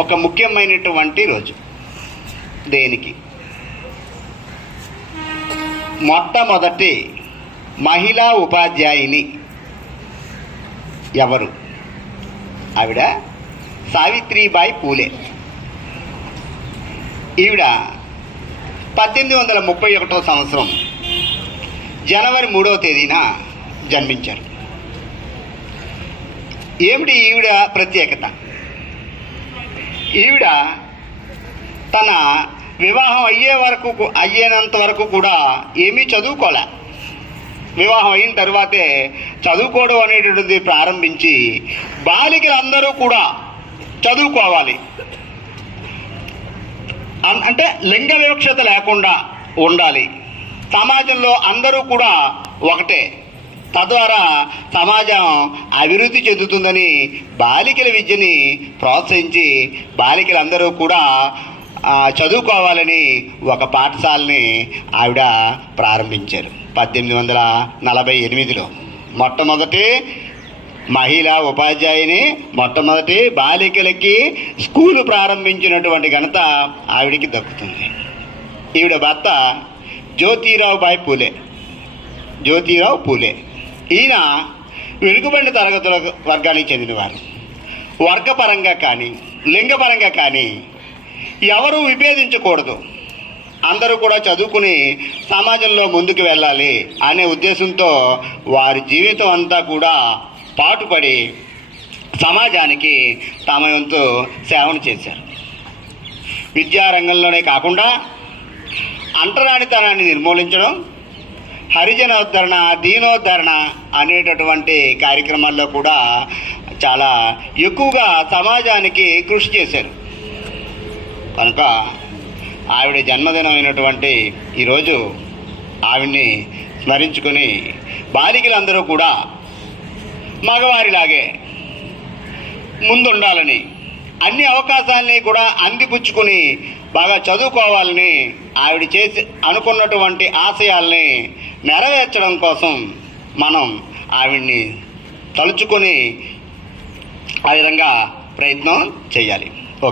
ఒక ముఖ్యమైనటువంటి రోజు. దేనికి? మొట్టమొదటి మహిళా ఉపాధ్యాయుని ఎవరు? ఆవిడ సావిత్రిబాయి పూలే. ఈవిడ 1831 సంవత్సరం జనవరి 3వ తేదీన జన్మించారు. ఏమిటి ఈవిడ ప్రత్యేకత? ఈవిడ తన వివాహం అయ్యేంత వరకు కూడా ఏమీ చదువుకోలే. వివాహం అయిన తర్వాతే చదువుకోవడం అనేటువంటిది ప్రారంభించి బాలికలందరూ కూడా చదువుకోవాలి అంటే లింగ వివక్షత లేకుండా ఉండాలి, సమాజంలో అందరూ కూడా ఒకటే, తద్వారా సమాజం అభివృద్ధి చెందుతుందని బాలికల విద్యని ప్రోత్సహించి బాలికలందరూ కూడా చదువుకోవాలని ఒక పాఠశాలని ఆవిడ ప్రారంభించారు 1848లో. మొట్టమొదటి మహిళా ఉపాధ్యాయుని, మొట్టమొదటి బాలికలకి స్కూలు ప్రారంభించినటువంటి ఘనత ఆవిడికి దక్కుతుంది. ఈవిడ భర్త జ్యోతిరావు పూలే. ఈయన వెనుకబడిన తరగతుల వర్గానికి చెందినవారు. వర్గపరంగా కానీ లింగపరంగా కానీ ఎవరూ విభేదించకూడదు, అందరూ కూడా చదువుకుని సమాజంలో ముందుకు వెళ్ళాలి అనే ఉద్దేశంతో వారి జీవితం అంతా కూడా పాటుపడి సమాజానికి తమ వంతు సేవను చేశారు. విద్యారంగంలోనే కాకుండా అంటరానితనాన్ని నిర్మూలించడం, హరిజనోద్ధరణ, దీనోద్ధరణ అనేటటువంటి కార్యక్రమాల్లో కూడా చాలా ఎక్కువగా సమాజానికి కృషి చేశారు. కనుక ఆవిడ జన్మదినం అయినటువంటి ఈరోజు ఆవిడ్ని స్మరించుకొని బాలికలందరూ కూడా మగవారిలాగే ముందుండాలని, అన్ని అవకాశాలని కూడా అందిపుచ్చుకొని బాగా చదువుకోవాలని ఆవిడ చేసి అనుకున్నటువంటి ఆశయాల్ని నెరవేర్చడం కోసం మనం ఆవిడ్ని తలుచుకొని ఆ విధంగా ప్రయత్నం చేయాలి.